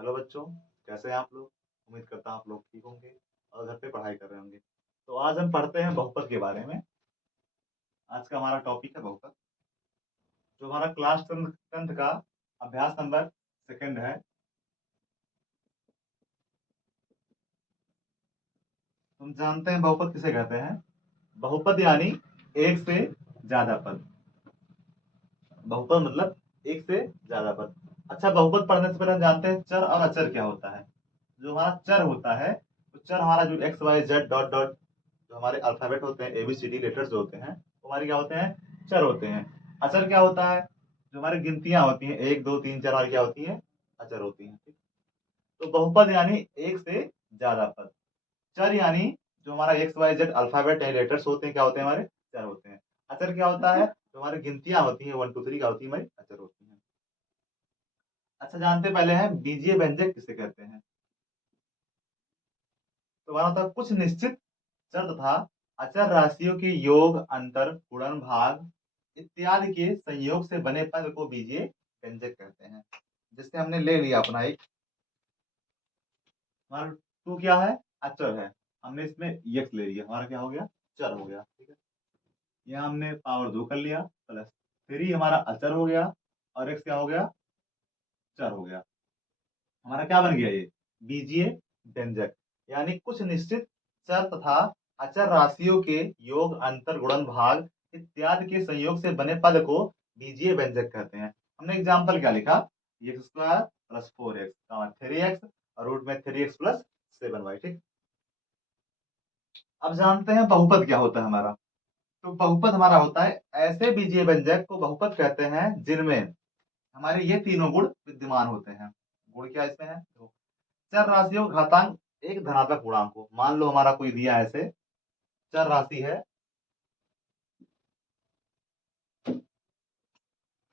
Hello बच्चों, कैसे हैं आप लोग। उम्मीद करता हूँ आप लोग ठीक होंगे और घर पे पढ़ाई कर रहे होंगे। तो आज हम पढ़ते हैं बहुपद के बारे में। आज का हमारा टॉपिक है बहुपद, जो हमारा क्लास टेंथ का अभ्यास नंबर सेकंड है। तुम जानते हैं बहुपद किसे कहते हैं। बहुपद यानी एक से ज्यादा पद। बहुपद मतलब एक से ज्यादा पद। अच्छा, बहुपद पढ़ने से पहले हम जानते हैं चर और अचर क्या होता है। जो हमारा चर होता है, तो चर हमारा जो x y z dot dot, जो हमारे अल्फाबेट होते हैं, एबीसीडी लेटर्स जो होते हैं, वो हमारे क्या होते हैं, चर होते हैं। अचर क्या होता है, जो हमारी गिनतियां होती हैं, एक दो तीन चार, और क्या होती हैं, अचर होती हैं। ठीक? तो बहुपद यानी एक से ज्यादा पद। चर यानी जो हमारा एक्स वाई जेड अल्फाबेट है, लेटर्स होते हैं, क्या होते हैं, हमारे चर होते हैं। अचर क्या होता है, जो हमारी गिनतियां होती हैं, वन टू थ्री, क्या होती है, हमारी अचर होती हैं। अच्छा, जानते पहले हैं बीजीय व्यंजक किसे कहते हैं। तो हमारा था कुछ निश्चित चर तथा अचर राशियों के योग, अंतर, गुणन, भाग इत्यादि के संयोग से बने पद को बीजीय व्यंजक कहते हैं। जिससे हमने ले लिया अपना एक, हमारा टू क्या है, अचर है। हमने इसमें यक्स ले लिया, हमारा क्या हो गया, चर हो गया। ठीक है, यहाँ हमने पावर दो कर लिया, प्लस थ्री हमारा अचर हो गया, और एक्स क्या हो गया, चर हो गया। हमारा क्या बन गया ये, बीजीय व्यंजक। यानी कुछ निश्चित चर तथा अचर राशियों के योग, अंतर, गुणन, भाग इत्यादि के संयोग से बने पद को बीजीय व्यंजक कहते हैं। हमने एग्जाम्पल क्या लिखा, x square plus four x three x और रूट में three x plus seven y. ठीक, अब जानते हैं बहुपद क्या होता है हमारा। तो बहुपद हमारा होता है ऐसे बीजीय व्यंजक को बहुपद कहते हैं जिनमें हमारे ये तीनों गुण विद्यमान होते हैं। गुण क्या इसमें है, तो चर राशियों का घातांक एक धनात्मक पूर्णांक हो। मान लो हमारा कोई दिया है ऐसे, चर राशि है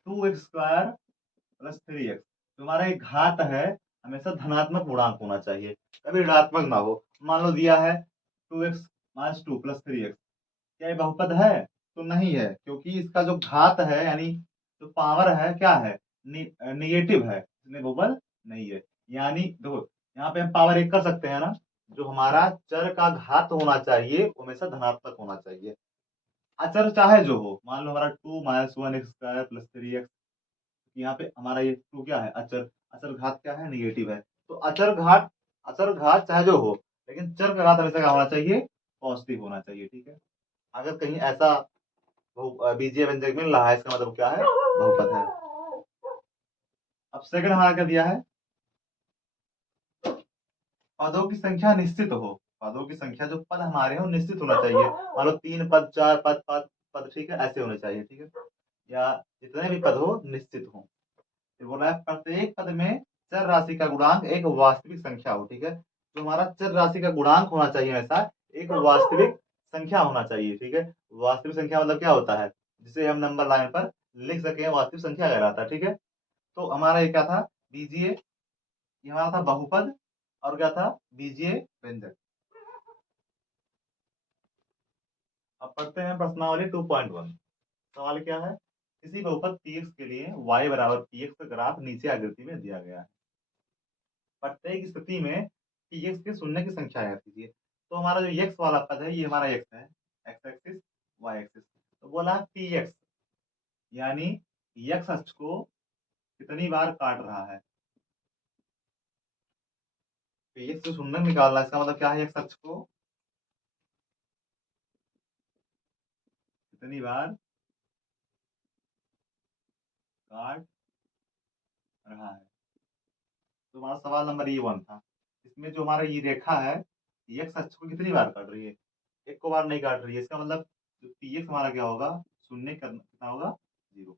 two x square plus three x. तुम्हारा एक घात है, हमेशा धनात्मक पूर्णांक होना चाहिए, कभी ऋणात्मक ना हो। मान लो दिया है two x minus two plus three x, क्या ये बहुपद है, तो नहीं है, क्योंकि इसका जो घात है यानी जो पावर है क्या है, निगेटिव है, इसलिए बहुपद नहीं है। यानी देखो, यहाँ पे हम पावर एक कर सकते हैं ना, जो हमारा चर का घात होना चाहिए वो हमेशा धनात्मक होना चाहिए। अचर चाहे जो हो, मान लो हमारा two minus one x square plus three x, यहाँ पे हमारा ये टू क्या है, अचर, अचर घात क्या है, निगेटिव है। तो अचर घात चाहे जो हो, लेकिन चर का घात हमेशा क्या होना चाहिए, पॉजिटिव होना चाहिए। ठीक है, अगर कहीं ऐसा बीजीय व्यंजक मिल रहा है, इसका मतलब क्या है, बहुपद है। अब सेकंड हमारा क्या दिया है, पदों की संख्या निश्चित हो। पदों की संख्या जो पद हमारे हो निश्चित होना चाहिए। मान लो तीन पद, चार पद, पांच पद, ठीक है, ऐसे होने चाहिए। ठीक है, या जितने भी पद हो निश्चित हो। फिर बोला है प्रत्येक पद में चर राशि का गुणांक एक वास्तविक संख्या हो। ठीक है, तो हमारा चर राशि का गुणांक होना चाहिए हमेशा एक वास्तविक संख्या होना चाहिए। ठीक है, वास्तविक संख्या मतलब क्या होता है, जिसे हम नंबर लाइन पर लिख सके, वास्तविक संख्या कहलाता है। ठीक है, तो हमारा ये क्या था, बीजीय, ये हमारा था बहुपद, और क्या था, बीजीय व्यंजक। अब पढ़ते हैं प्रश्नावली 2.1। सवाल क्या है, किसी बहुपद px के लिए y बराबर px का ग्राफ नीचे आकृति में दिया गया है। प्रत्येक स्थिति में px के शून्य की संख्या याद कीजिए। तो हमारा जो x वाला पद है, ये हमारा x है, x एक्सिस y एक्सिस। तो बोला px यानी x अक्ष को कितनी बार काट रहा है। px से शून्य निकालना, इसका मतलब क्या है, x अक्ष को कितनी बार काट रहा है। तो हमारा सवाल नंबर ये वन था। इसमें जो हमारा ये रेखा है, ये एक्स अक्ष को कितनी बार काट रही है, एक को बार नहीं काट रही है। इसका मतलब जो पी एक्स हमारा क्या होगा, शून्य कितना होगा, जीरो।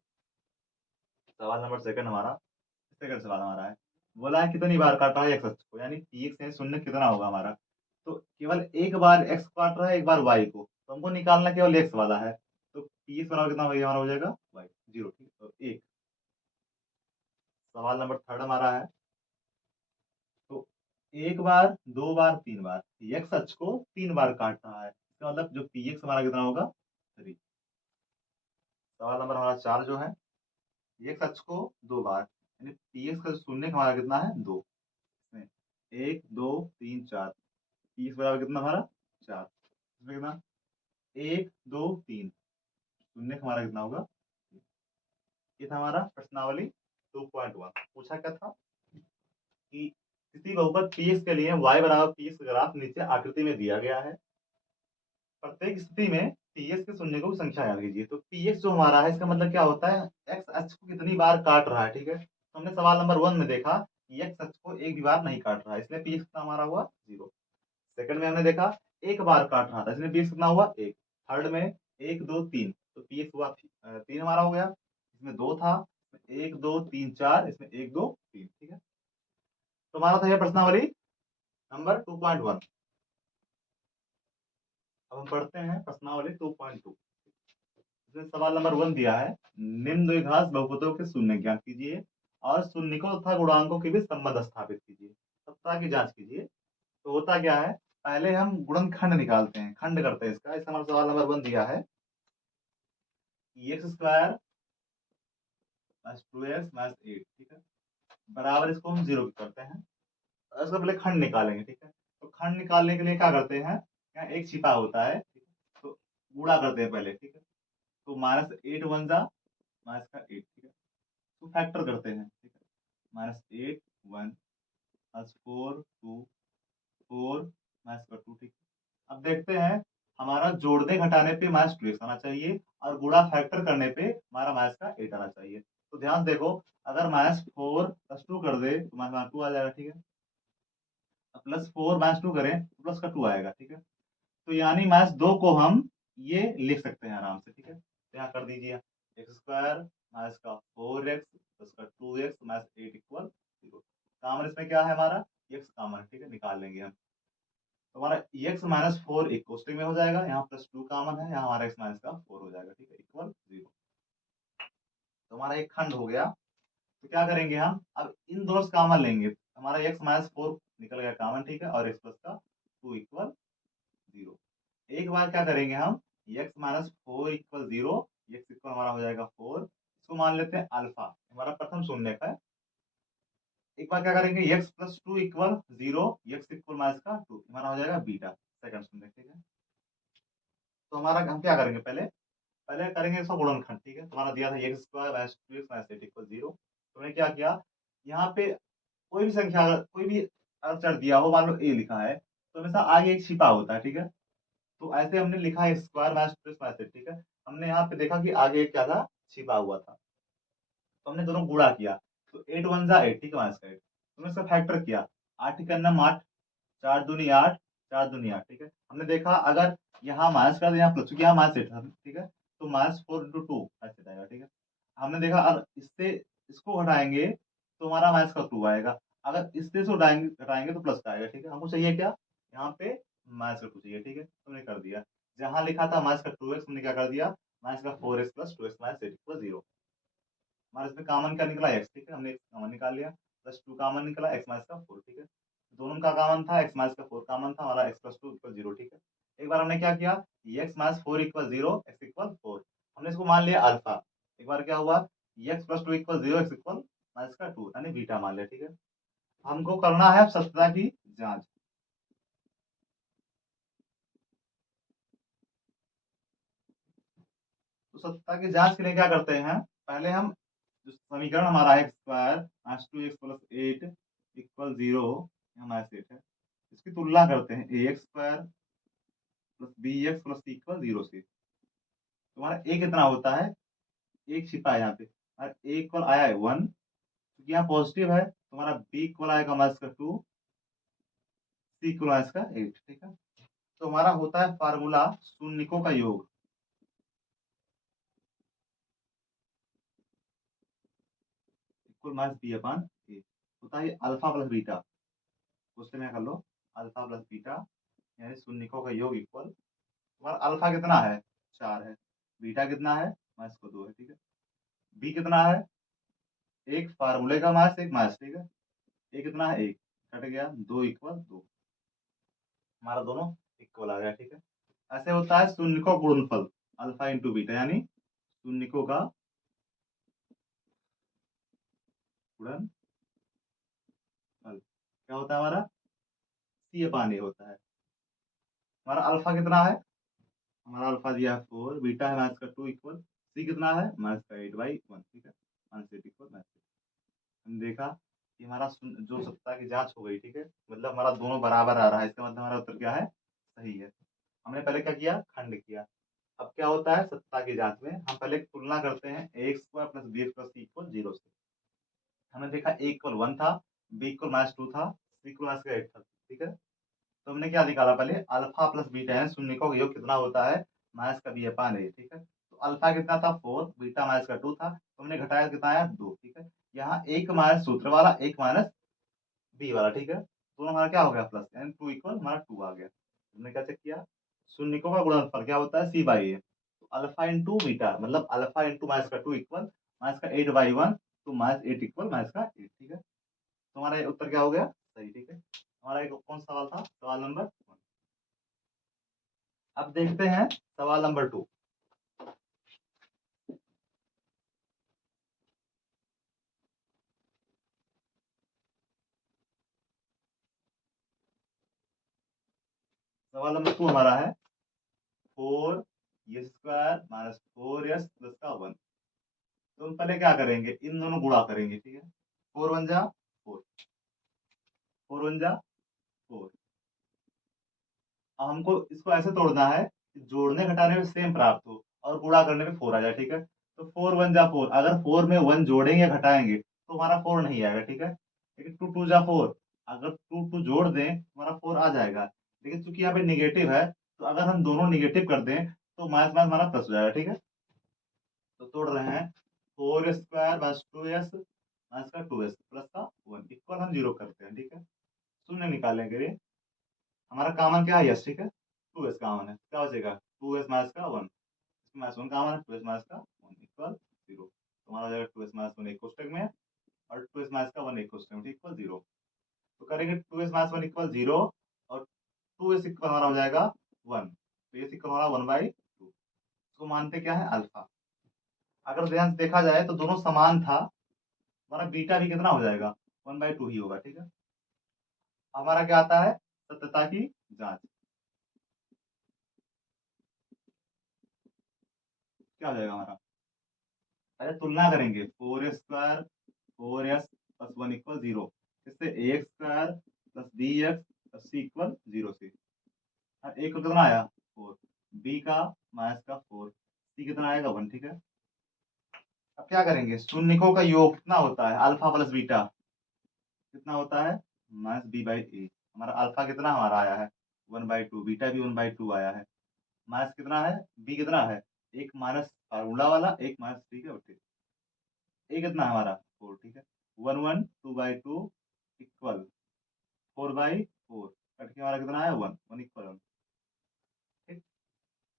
सवाल नंबर सेकंड हमारा, सेकंड सवाल हमारा है, बोला है कितनी बार काट रहा है एक्स अक्ष को, यानी पी एक्स है शून्य कितना होगा हमारा। तो केवल एक बार एक्स काट रहा है, एक बार वाई को, तो हमको निकालना केवल एक्स वाला है। तो पी एक्स बराबर कितना हो गया, हमारा हो जाएगा वाई, जीरो। ठीक, तो एक। सवाल नंबर थर्ड हमारा है, तो एक बार, दो बार, तीन बार, एक्स अक्ष को तीन बार काट रहा है, इसका मतलब जो पी एक्स हमारा कितना होगा, थ्री। सवाल नंबर हमारा चार जो है, एक्स अक्ष को दो बार, यानी पी एक्स का शून्य हमारा कितना है, दो। 1 2 3 4, पी बराबर कितना हमारा 4, इसमें कितना 1 2 3, शून्य हमारा कितना होगा, ये था हमारा प्रश्नावली 2.1। पूछा क्या था कि किसी बहुपद पीएक्स के लिए y बराबर पीएक्स का ग्राफ नीचे आकृति में दिया गया है। प्रत्येक स्थिति में पीएक्स के शून्य को संख्या याद कीजिए। तो पीएक्स जो हमारा है इसका मतलब क्या होता है, एक्स अक्ष को कितनी बार काट रहा है। ठीक है, तो हमने सवाल नंबर 1 में देखा कि एक्स अक्ष को एक भी बार नहीं काट रहा है, इसलिए पीएक्स कितना हमारा हुआ 0। सेकंड में हमने देखा एक बार काट रहा था, इसलिए पीएक्स कितना हुआ 1। थर्ड में 1 2 3, तो पीएक्स हुआ 3 हमारा हो गया। इसमें 2 था, 1 2 3 4, इसमें 1 2 3। ठीक है, तो हमारा था यह प्रश्नावली नंबर 2.1। अब हम पढ़ते हैं प्रश्नावली 2.2। इसमें सवाल नंबर 1 दिया है, निम्न द्विघात बहुपदों के शून्य ज्ञात कीजिए और शून्यकों तथा गुणांकों के बीच संबंध स्थापित कीजिए, सत्ता की जांच कीजिए। तो होता क्या है, पहले हम गुणनखंड निकालते हैं, खंड करते हैं इसका। इसका हमारा सवाल नंबर 1 दिया है x square plus 2x minus 8, ठीक है, बराबर इसको हम 0 करते हैं। इसका पहले खंड निकालेंगे। ठीक है, तो खंड निकालने के लिए क्या करते हैं, यहाँ एक छिपा होता है, ठीक है? तो गुणा करते हैं पहले। ठीक है, तो माइनस 8 1 जा माइनस का 8, ठीक है, तो फैक्टर करते हैं। ठीक है, माइनस 8 1 प्लस 4 2 4 माइनस का 2। ठीक है, अब देखते हैं हमारा जोड़ने घटाने पे माइनस 2x आना चाहिए और गुणा फैक्टर करने पे हमारा माइनस का 8 आना चाहिए। तो ध्यान से देखो, अगर माइनस 4 प्लस 2 कर दे तो माइनस 2 आ जाएगा। ठीक है, प्लस 4 माइनस 2 करें तो प्लस का 2 आएगा। ठीक है, तो यानी माइनस 2 को हम ये लिख सकते हैं आराम से। ठीक है, तो यहाँ कर दीजिए एक्स स्क्वायर माइनस का 4x प्लस का 2x माइनस 8 इक्वल 0। कॉमन इसमें क्या है हमारा, एक्स कॉमन है। ठीक है, निकाल लेंगे हम। तो हमारा एक्स माइनस 4 एक कोष्टक में हो जाएगा, यहाँ प्लस 2 कॉमन है, यहाँ हमारा एक्स माइनस का 4 हो जाएगा। ठीक है, इक्वल 0। तो हमारा एक खंड हो गया। तो क्या करेंगे हम, अब इन दोनों से कॉमन लेंगे, हमारा एक्स माइनस 4 निकल गया कॉमन। ठीक है, और एक्स प्लस का 2 इक्वल 0। एक बार क्या करेंगे हम, x minus 4 equal 0, x equal हमारा हो जाएगा 4, इसको मान लेते हैं अल्फा, हमारा प्रथम शून्य है। एक बार क्या करेंगे, x plus 2 equal 0, x equal minus का 2, हमारा हो जाएगा बीटा, सेकंड शून्य। ठीक है, तो हमारा हम क्या करेंगे, पहले पहले करेंगे इसका गुणनखंड। ठीक है, तुम्हारा दिया था x square minus 2x minus 8 equal 0। तुमने क्या किया, यहाँ पे कोई भी संख्या कोई भी अक्षर दिया हो, मान लो a लिखा है, तो हमेशा आगे एक छिपा होता है। ठीक है, तो ऐसे हमने लिखा है स्क्वायर माइनस 2x माइनस 8। ठीक है, हमने यहाँ पे देखा कि आगे क्या था, छिपा हुआ था, तो हमने दोनों गुणा किया। तो 8 1 जा 8, ठीक है, माइनस का 8, तुमने इसका फैक्टर किया, 8 का नाम 8, 4 दूनी 8, 4 दूनी 8। ठीक है, हमने देखा अगर यहाँ माइनस का तो यहाँ प्लस, क्योंकि यहाँ माइनस 8 था। ठीक है, तो माइनस 4 इंटू 2 ऐसे जाएगा। ठीक है, हमने देखा अगर इससे इसको हटाएंगे तो हमारा माइनस का 2 आएगा, अगर इससे से हटाएंगे हटाएंगे तो प्लस का आएगा। ठीक है, हमको चाहिए क्या, यहाँ पे माइनस का 2 चाहिए। ठीक है, तुमने कर दिया, जहां लिखा था माइनस का 2x, हमने क्या कर दिया, माइनस का 4x plus 2x minus 8 equal 0। हमारे इसमें कॉमन क्या निकला, x। ठीक है, हमने कॉमन निकाल लिया, प्लस 2 कॉमन निकला, x माइनस का 4। ठीक है, दोनों का कॉमन था, x माइनस का 4 कॉमन था, हमारा x प्लस 2 इक्वल 0। ठीक है, एक बार हमने क्या किया, x minus 4 equal 0, x equal 4, हमने इसको मान लिया अल्फा। एक बार क्या हुआ, x plus 2 equal 0, x equal minus का 2 यानी बीटा मान लिया। ठीक है, हमको करना है अब सत्यता की जांच। तो सत्ता की जांच के लिए क्या करते हैं, पहले हम जो समीकरण हमारा है square minus 2x plus 8 equal 0, यहाँ माइनस 8 है, इसकी तुलना करते हैं A X square plus B X plus C equal 0 से। तुम्हारा ए कितना होता है, एक छिपा है यहाँ पे, और ए इक्वल आया है 1, क्योंकि यहाँ पॉजिटिव है, तुम्हारा बी इक्वल आएगा माइनस का 2, सी इक्वल माइनस का 8। ठीक है, तो हमारा होता है फार्मूला शून्यकों का योग इक्वल माइनस बी अपान ए, होता है अल्फा प्लस बीटा। क्वेश्चन में कर लो, अल्फा प्लस बीटा यानी शून्यकों का योग इक्वल, तुम्हारा अल्फा कितना है 4 है, बीटा कितना है माइनस को 2 है। ठीक है, बी कितना है, एक फार्मूले का माइनस एक माइनस। ठीक है, ए कितना है, एक कट गया, 2 इक्वल 2, हमारा दोनों इक्वल आ गया। ठीक है, ऐसे होता है शून्यकों का गुणनफल, अल्फा इंटू बीटा यानी शून्यकों का गुणनफल क्या होता है हमारा, सी अपान ए होता है। हमारा अल्फा कितना है, हमारा अल्फा दिया है 4, बीटा है माइनस का 2 इक्वल, सी कितना है माइनस का 8/1, ठीक है, माइनस 8 इक्वल माइनस 8। हमने देखा कि हमारा जो सत्ता की जांच हो गई, ठीक है, मतलब हमारा दोनों बराबर आ रहा है, इसका मतलब हमारा उत्तर क्या है, सही है। हमने पहले क्या किया, खंड किया। अब क्या होता है सत्ता की जांच में, हम पहले तुलना करते हैं a² plus b plus c equal 0 से। हमने देखा a इक्वल 1 था, b इक्वल माइनस 2 था, c इक्वल माइनस का 8 था, ठीक है। तो हमने क्या निकाला पहले, अल्फा प्लस बीटा है शून्य का योग कितना होता है, माइनस का बी अपान ए, ठीक है। तो अल्फा कितना था 4, बीटा माइनस का 2 था, तो हमने घटाया कितना आया 2, ठीक है। यहाँ एक माइनस सूत्र वाला, एक माइनस बी वाला, ठीक है, दोनों हमारा क्या हो गया प्लस, यानी 2 इक्वल हमारा 2 आ गया। हमने क्या चेक किया, शून्यकों का गुणनफल क्या होता है c/a, तो अल्फा इंटू बीटा मतलब अल्फा इंटू माइनस का 2 इक्वल माइनस का 8/1, तो माइनस 8 इक्वल माइनस का 8, ठीक है। तो हमारा उत्तर क्या हो गया, सही, ठीक है। हमारा एक कौन सा सवाल था, सवाल नंबर 1। अब देखते हैं सवाल नंबर 2। सवाल नंबर 2 हमारा है 4s² माइनस 4s प्लस का 1। तो हम पहले क्या करेंगे, इन दोनों गुणा करेंगे, ठीक है। 4 1 जा 4, 4 1 जा 4। अब हमको इसको ऐसे तोड़ना है कि जोड़ने घटाने में सेम प्राप्त हो और गुणा करने में 4 आ जाए, ठीक है। तो 4 1 जा 4, अगर 4 में 1 जोड़ेंगे या घटाएंगे तो हमारा 4 नहीं आएगा, ठीक है। लेकिन 2 2 जा 4, अगर 2 2 जोड़ दें तो हमारा 4 आ जाएगा। लेकिन चूंकि यहाँ पे निगेटिव है, तो अगर हम दोनों निगेटिव कर दें तो माइनस माइनस हमारा प्लस हो जाएगा, ठीक है। तो तोड़ रहे हैं 4² माइनस 2s माइनस का 2s प्लस का 1 इक्वल हम 0 करते हैं, ठीक है। शून्य निकालेंगे, हमारा कॉमन क्या है, यस, ठीक है, 2s कॉमन है, क्या हो जाएगा 2s माइनस का 1, इसमें माइनस 1 कॉमन है, 2s माइनस का 1 इक्वल 0। तो हमारा हो जाएगा 2s माइनस 1 एक कोष्टक में और 2s माइनस का 1 एक कोष्टक में, इक्वल 0। तो करेंगे 2s माइनस 1 इक्वल 0 और 2s इक्वल हमारा हो जाएगा 1, तो ये इक्वल हमारा 1/2। इसको मानते क्या है, अल्फा। अगर ध्यान से देखा जाए तो दोनों समान था, हमारा बीटा भी कितना हो जाएगा 1/2 ही होगा, ठीक है। हमारा क्या आता है, सत्यता की जांच। क्या हो जाएगा हमारा, पहले तुलना करेंगे 4s² 4s प्लस 1 इक्वल 0, इससे ax² plus bx plus c equal 0 से। और a को कितना आया 4, b का माइनस का 4, c कितना आएगा 1, ठीक है। अब क्या करेंगे, शून्यकों का योग कितना होता है, अल्फा प्लस बीटा कितना होता है, माइनस b/a। हमारा अल्फा कितना हमारा आया है 1/2, बीटा भी 1/2 आया है, माइनस कितना है, b कितना है, एक माइनस फार्मूला वाला, एक माइनस, ठीक है, ठीक। ए कितना है हमारा 4, ठीक है। 1 1 2/2 इक्वल 4/4, कट के हमारा कितना है 1 1 इक्वल 1, ठीक।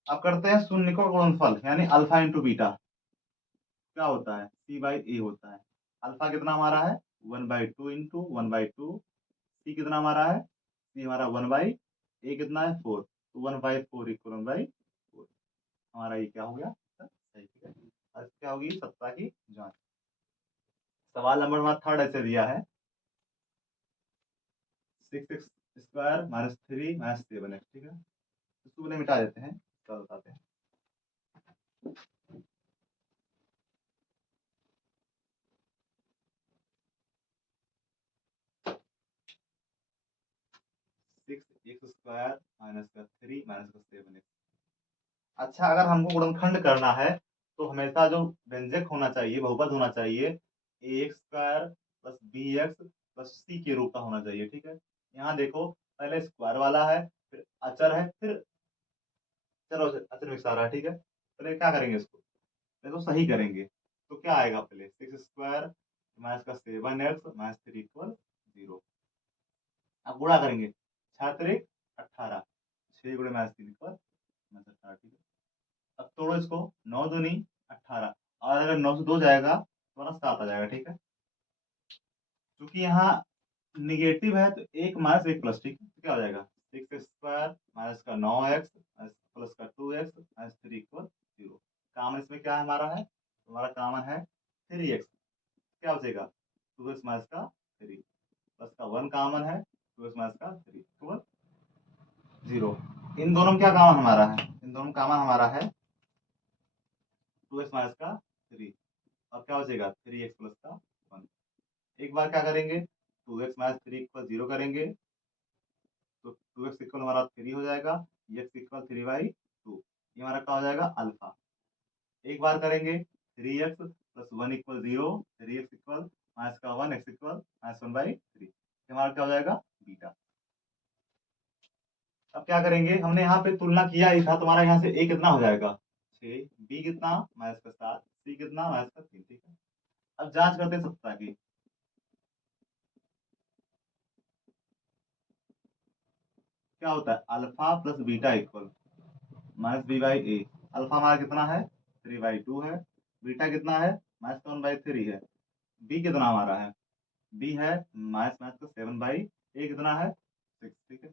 अब करते हैं शून्य का गुणनफल, यानी अल्फा इंटू बीटा क्या होता है, c/a होता है। अल्फा कितना हमारा है 1/2 इंटू 1/2, सी कितना हमारा है, सी हमारा 1/a कितना है 4, तो 1/4 इक्वल 1/4। हमारा ये क्या हो गया, सही, ठीक है। अब क्या होगी सत्ता की जांच। सवाल नंबर हमारा 3 ऐसे दिया है 6x² माइनस 3 माइनस 7x, ठीक है। इसको पहले मिटा देते हैं, तो बताते हैं। 6x² माइनस का 3 माइनस का 7x। अच्छा, अगर हमको गुणनखंड करना है तो हमेशा जो व्यंजक होना चाहिए, बहुपद होना चाहिए, ax² plus bx plus c के रूप का होना चाहिए, ठीक है। यहाँ देखो पहले स्क्वायर वाला है, फिर अचर है, फिर चलो अचर मिक्स आ रहा है, ठीक है। पहले क्या करेंगे इसको, देखो सही करेंगे तो क्या आएगा, पहले 6² माइनस का 7x माइनस 3 इक्वल 0। अब गुणा करेंगे 6 18, 6 गुणे माइनस 3 इक्वल माइनस 18, ठीक है। अब तोड़ो इसको, 9 दूनी 18, और अगर 9 से 2 जाएगा तो हमारा 7 आ जाएगा, ठीक है। क्योंकि यहाँ निगेटिव है तो एक माइनस एक प्लस, ठीक है, तो क्या हो जाएगा 6² माइनस का 9x प्लस का 2x माइनस 3 इक्वल 0। कॉमन इसमें क्या है हमारा है, हमारा कॉमन है 3x, क्या हो जाएगा 2x माइनस का 3 प्लस का 1 कॉमन है 2x माइनस का 3 इक्वल 0। इन दोनों में क्या कॉमन हमारा है? इन दोनों में कॉमन हमारा है 2x माइनस का 3, और क्या बचेगा 3x प्लस का 1। एक बार क्या करेंगे, 2x माइनस 3 इक्वल 0 करेंगे, तो 2x इक्वल हमारा 3 हो जाएगा, x इक्वल 3/2, ये हमारा क्या हो जाएगा अल्फा। एक बार करेंगे 3x plus 1 equal 0, 3x equal minus का 1, x इक्वल माइनस 1/3, हमारा क्या हो जाएगा बीटा। अब क्या करेंगे, हमने यहाँ पे तुलना किया ही था, तुम्हारा यहाँ से a कितना हो जाएगा 6, b कितना माइनस का 7, c कितना माइनस का 3, ठीक है। अब जांच करते हैं सत्ता की। क्या होता है alpha plus beta equal minus b/a। Alpha हमारा कितना है 3/2 है, बीटा कितना है माइनस 1/3 है, b कितना हमारा है, b है माइनस माइनस का 7/a कितना है 6, ठीक है।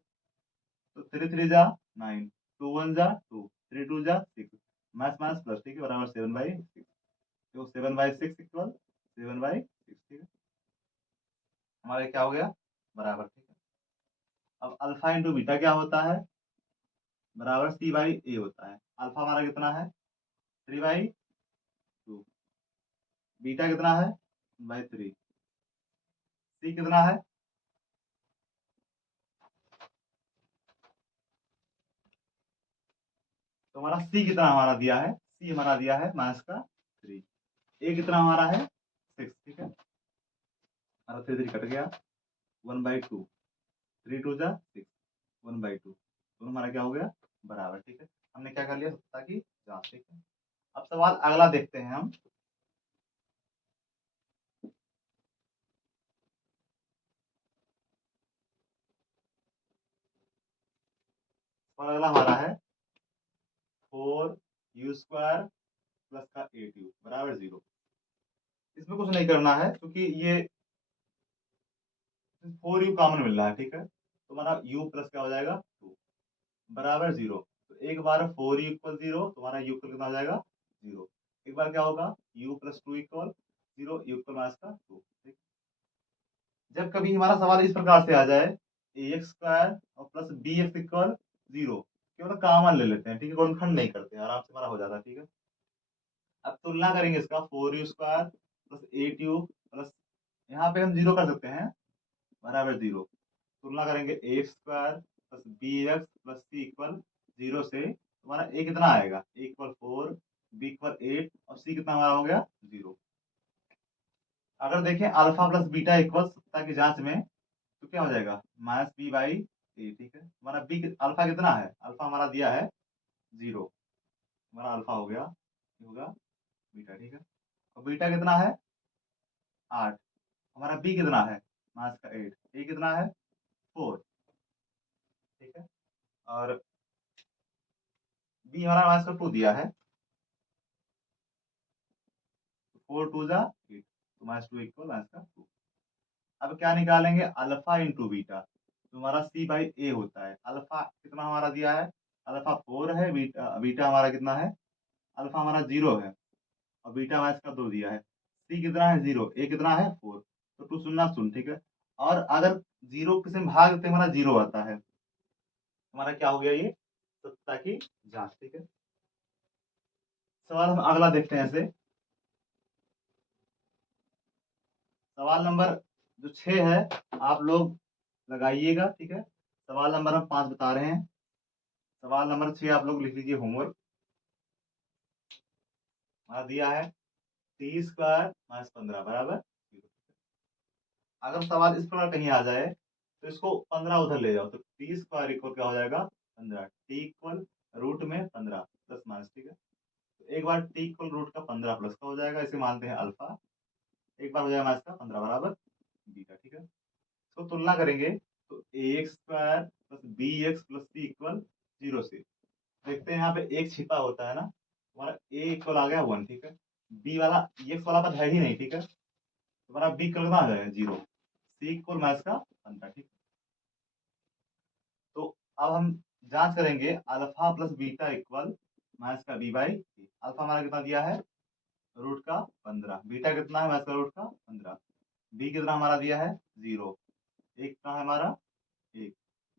तो 3 3 जा 9, 2 1 जा 2, 3 2 जा 6, माइनस माइनस प्लस, ठीक है, बराबर 7/6। तो 7/6 इक्वल 7/6, ठीक है, हमारे क्या हो गया बराबर, ठीक है। अब अल्फा इंटू बीटा क्या होता है, बराबर c/a होता है। अल्फा हमारा कितना है 3/2, बीटा कितना है 3, सी कितना है, तो हमारा सी कितना हमारा दिया है, सी हमारा दिया है माइनस का 3, ए कितना हमारा है 6, ठीक है, हमारा 3 3 कट गया, 1/2, 3 2 जा 6, 1/2, दोनों हमारा क्या हो गया बराबर, ठीक है। हमने क्या कर लिया सत्ता की जांच, ठीक है। अब सवाल अगला देखते हैं हम। सवाल अगला हमारा है 4u² प्लस का 8u बराबर 0। इसमें कुछ नहीं करना है क्योंकि ये 4u कॉमन मिल रहा है, ठीक है, तो हमारा u प्लस क्या हो जाएगा 2 बराबर 0। तो एक बार 4u इक्वल 0, तुम्हारा u इक्वल कितना हो जाएगा 0। एक बार क्या होगा u plus 2 equal 0, u equal minus का 2, ठीक। जब कभी हमारा सवाल इस प्रकार से आ जाए ax² और प्लस bx इक्वल 0, केवल कॉमन ले लेते हैं, ठीक है, गुणनखंड नहीं करते हैं, आराम से हमारा हो जाता है, ठीक है। अब तुलना करेंगे इसका 4u² प्लस 8u प्लस, यहाँ पे हम 0 कर सकते हैं, बराबर 0। तुलना करेंगे ax² plus bx plus c equal 0 से, तुम्हारा a कितना आएगा, a इक्वल 4, b इक्वल 8 और c कितना हमारा हो गया 0। अगर देखें अल्फा प्लस बीटा इक्वल सत्ता की जांच में, तो क्या हो जाएगा माइनस b/a, ठीक है। हमारा b अल्फा कितना है, अल्फा हमारा दिया है 0, हमारा अल्फा हो गया, ये होगा बीटा, ठीक है। और बीटा कितना है 8, हमारा b कितना है माइनस का 8, a कितना है 4, ठीक है। और b हमारा माइनस का 2 दिया है, 4 2 जा 8, तो माइनस 2 इक्वल माइनस का 2। अब क्या निकालेंगे अल्फा इंटू बीटा, तो हमारा c/a होता है। अल्फा कितना हमारा दिया है, अल्फा 4 है, बीटा बीटा हमारा कितना है, अल्फा हमारा 0 है और बीटा माइनस का 2 दिया है। c कितना है 0, a कितना है 4, तो 2 शून्य शून्य, ठीक है। और अगर 0 किसी में भाग देते हमारा 0 आता है, हमारा क्या हो गया ये सत्ता की जांच, ठीक है। सवाल हम अगला देखते हैं ऐसे। सवाल नंबर जो 6 है आप लोग लगाइएगा, ठीक है। सवाल नंबर हम 5 बता रहे हैं, सवाल नंबर 6 आप लोग लिख लीजिए होमवर्क। हमारा दिया है t² माइनस 15 बराबर 0। अगर सवाल इस प्रकार कहीं आ जाए तो इसको 15 उधर ले जाओ, तो t² इक्वल क्या हो जाएगा 15, t इक्वल रूट में 15 प्लस माइनस, ठीक है। तो एक बार t इक्वल रूट का 15 प्लस का हो जाएगा, इसे मानते हैं अल्फा। एक बार हो जाएगा माइनस का 15 बराबर बीटा, ठीक है। इसको तुलना करेंगे तो ax² plus bx plus c equal 0 से, देखते हैं यहाँ पे एक छिपा होता है ना, हमारा a इक्वल आ गया 1, ठीक है। b वाला x वाला पद है ही नहीं, ठीक है, तुम्हारा b इक्वल कितना आ जाएगा 0, c इक्वल माइनस का 15, ठीक। तो अब हम जांच करेंगे alpha plus beta equal minus का b/a। अल्फा हमारा कितना दिया है रूट का 15, बीटा कितना है माइनस का रूट का 15, b कितना हमारा दिया है 0, एक कितना है हमारा 1,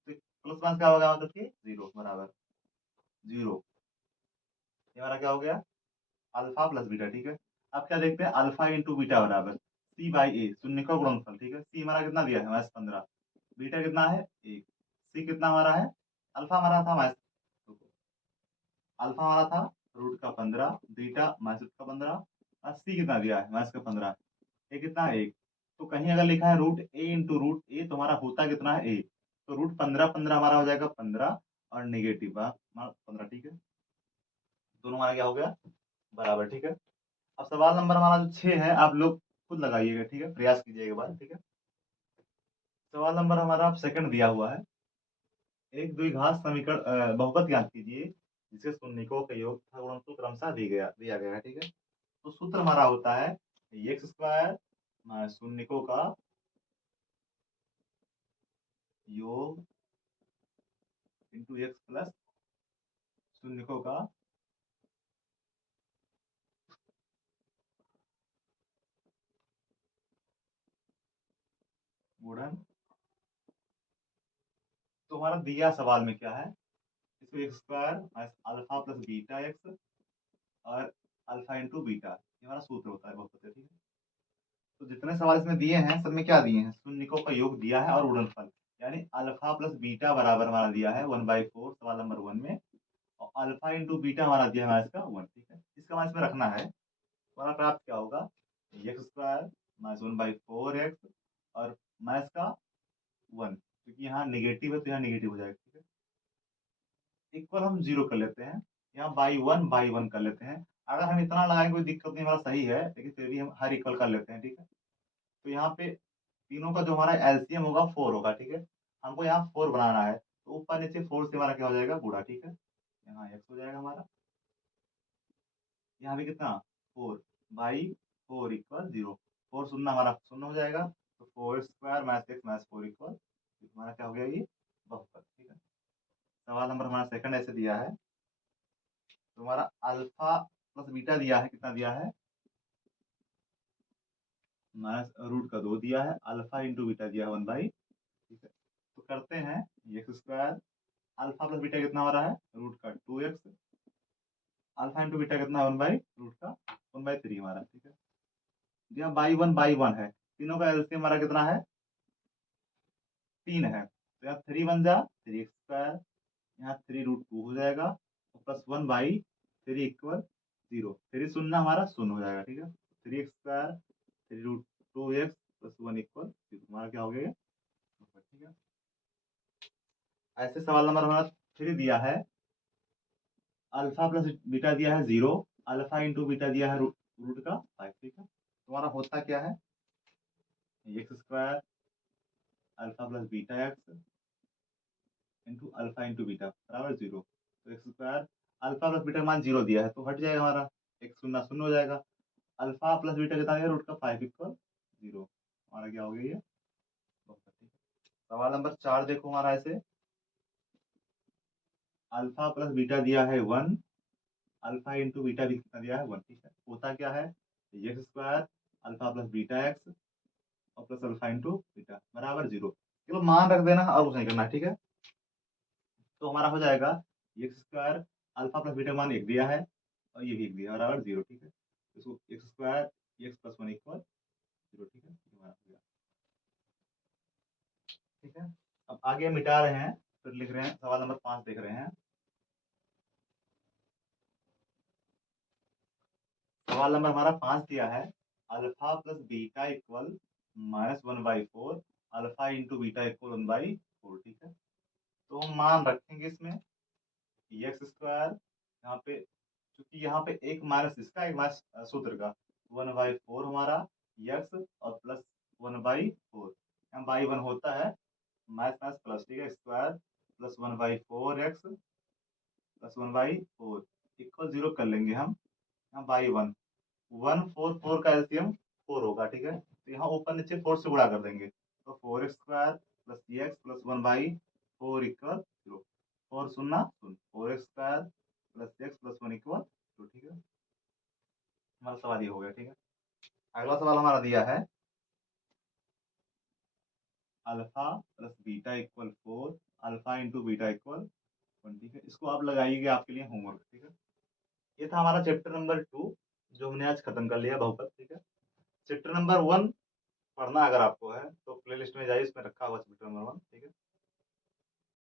तो प्लस माइनस क्या हो गया मतलब कि 0 बराबर 0। ये हमारा क्या हो गया, अल्फा प्लस बीटा। ठीक है, अब क्या देखते हैं, अल्फा इंटू बीटा बराबर सी बाई ए, शून्य का गुणनफल। ठीक है, सी हमारा कितना दिया है माइनस 15, बीटा कितना है 1, सी कितना हमारा है, अल्फा हमारा था माइनस, अल्फा हमारा था रूट का 15, बीटा माइनस रूट का 15, और सी कितना दिया है माइनस का 15, ए कितना है 1। तो कहीं अगर लिखा है रूट ए इंटू रूट ए तो हमारा होता कितना है ए, तो रूट 15 15 हमारा हो जाएगा 15 और निगेटिव हमारा 15। ठीक है, दोनों हमारा क्या हो गया बराबर। ठीक है, अब सवाल नंबर हमारा जो 6 है, आप लोग खुद लगाइएगा। ठीक है, प्रयास कीजिएगा बार। ठीक है, सवाल नंबर हमारा आप सेकंड दिया हुआ है, एक द्विघात समीकरण बहुपद ज्ञात कीजिए जिसके शून्यकों का योग तथा गुणनफल क्रमशः दिया गया है। ठीक है, तो सूत्र हमारा होता है एक्स स्क्वायर शून्यकों का योग इंटू एक्स प्लस शून्यकों का गुणन। तो हमारा दिया सवाल में क्या है, इसमें x square minus alpha plus beta x और अल्फा इंटू बीटा, ये हमारा सूत्र होता है बहुपद का। ठीक है, तो जितने सवाल इसमें दिए हैं सब में क्या दिए हैं, शून्यकों का योग दिया है और गुणनफल, यानी अल्फा प्लस बीटा बराबर हमारा दिया है 1/4 सवाल नंबर 1 में, और अल्फा इंटू बीटा हमारा दिया है हमारा इसका 1। ठीक है, इसका हमारा इसमें रखना है, हमारा प्राप्त क्या होगा, एक्स स्क्वायर माइनस 1/4 एक्स और माइनस का 1, क्योंकि यहाँ निगेटिव है तो यहाँ निगेटिव हो जाएगा। ठीक है, इक्वल हम 0 कर लेते हैं, यहाँ बाई वन कर लेते हैं। अगर हम इतना लगाएंगे कोई दिक्कत नहीं, हमारा सही है, लेकिन फिर भी हम हर इक्वल कर लेते हैं। ठीक है, तो यहाँ पे तीनों का जो हमारा एलसीएम होगा 4 होगा। ठीक है, हमको यहाँ 4 बनाना है, तो ऊपर नीचे 4 से हमारा क्या हो जाएगा गुणा। ठीक है, यहाँ एक्स हो जाएगा हमारा, यहाँ भी कितना 4 बाई 4 इक्वल 0, 4 शून्य हमारा शून्य हो जाएगा, तो 4 square minus x minus 4 equal हमारा क्या हो गया ये बहुपद। ठीक है, सवाल नंबर हमारा सेकंड ऐसे दिया है, तो हमारा अल्फा प्लस बीटा दिया है, कितना दिया है माइनस रूट का 2 दिया है, अल्फा इंटू बीटा दिया है 1/। ठीक है, तो करते हैं x square, alpha plus beta कितना हो रहा है रूट का 2x, अल्फा इंटू बीटा कितना है 1/रूट का 1/3 हमारा। ठीक है, यहाँ बाई वन है, तीनों का एलसीएम हमारा कितना है 3 है, तो यहाँ 3 बन जा 3x स्क्वायर, यहाँ 3√2 हो जाएगा, और प्लस 1/3 इक्वल 0, 3 शून्य हमारा शून्य हो जाएगा। ठीक है, 3x square 3√2x plus 1 equal 0, हमारा क्या हो गया। ठीक है, ऐसे सवाल नंबर हमारा 3 दिया है, अल्फा प्लस बीटा दिया है 0, अल्फा इंटू बीटा दिया है रूट का 5। ठीक है, तुम्हारा होता क्या है x square alpha plus beta x into alpha into beta बराबर 0, तो x square alpha plus beta मान 0 दिया है तो हट जाएगा हमारा, एक शून्य शून्य हो जाएगा, अल्फा प्लस बीटा कितना दिया रूट का 5 इक्वल 0, हमारा क्या हो गया ये बहुत ठीक है। सवाल नंबर 4 देखो हमारा ऐसे, अल्फा प्लस बीटा दिया है 1, अल्फा इंटू बीटा भी कितना दिया है 1। ठीक है, होता क्या है x square alpha plus beta x और प्लस अल्फा इंटू बीटा बराबर 0, चलो मान रख देना और कुछ नहीं करना। ठीक है, तो हमारा हो जाएगा x square alpha plus beta मान 1 दिया है और ये भी 1 दिया है बराबर 0। ठीक है, इसको x square x plus 1 equal 0। ठीक है, ये हमारा हो गया। ठीक है, अब आगे मिटा रहे हैं, फिर लिख रहे हैं, सवाल नंबर 5 देख रहे हैं। सवाल नंबर हमारा 5 दिया है, alpha plus beta equal -1/4, alpha into beta equal 1/4। ठीक है, तो हम मान रखेंगे इसमें एक्स स्क्वायर, यहाँ पे क्योंकि यहाँ पे एक माइनस इसका एक माइनस सूत्र का 1/4 हमारा एक्स और प्लस 1/4, यहाँ बाई 1 होता है माइनस माइनस प्लस। ठीक है, square plus 1/4 x plus 1/4 equal 0 कर लेंगे हम, यहाँ बाई 1 1 4 4 का एलसीएम 4 होगा। ठीक है, तो यहाँ ऊपर नीचे 4 से गुणा कर देंगे, तो 4x² plus x plus 1/4 equal 0, 4 शून्य शून्य, 4x² plus x plus 1 equal 0। ठीक है, हमारा सवाल ये हो गया। ठीक है, अगला सवाल हमारा दिया है, alpha plus beta equal 4, alpha into beta equal 1। ठीक है, इसको आप लगाइएगा, आपके लिए होमवर्क। ठीक है, ये था हमारा चैप्टर नंबर 2 जो हमने आज खत्म कर लिया, बहुपद। ठीक है, चैप्टर नंबर 1 पढ़ना अगर आपको है तो प्लेलिस्ट में जाइए, इसमें रखा हुआ चैप्टर नंबर 1। ठीक है।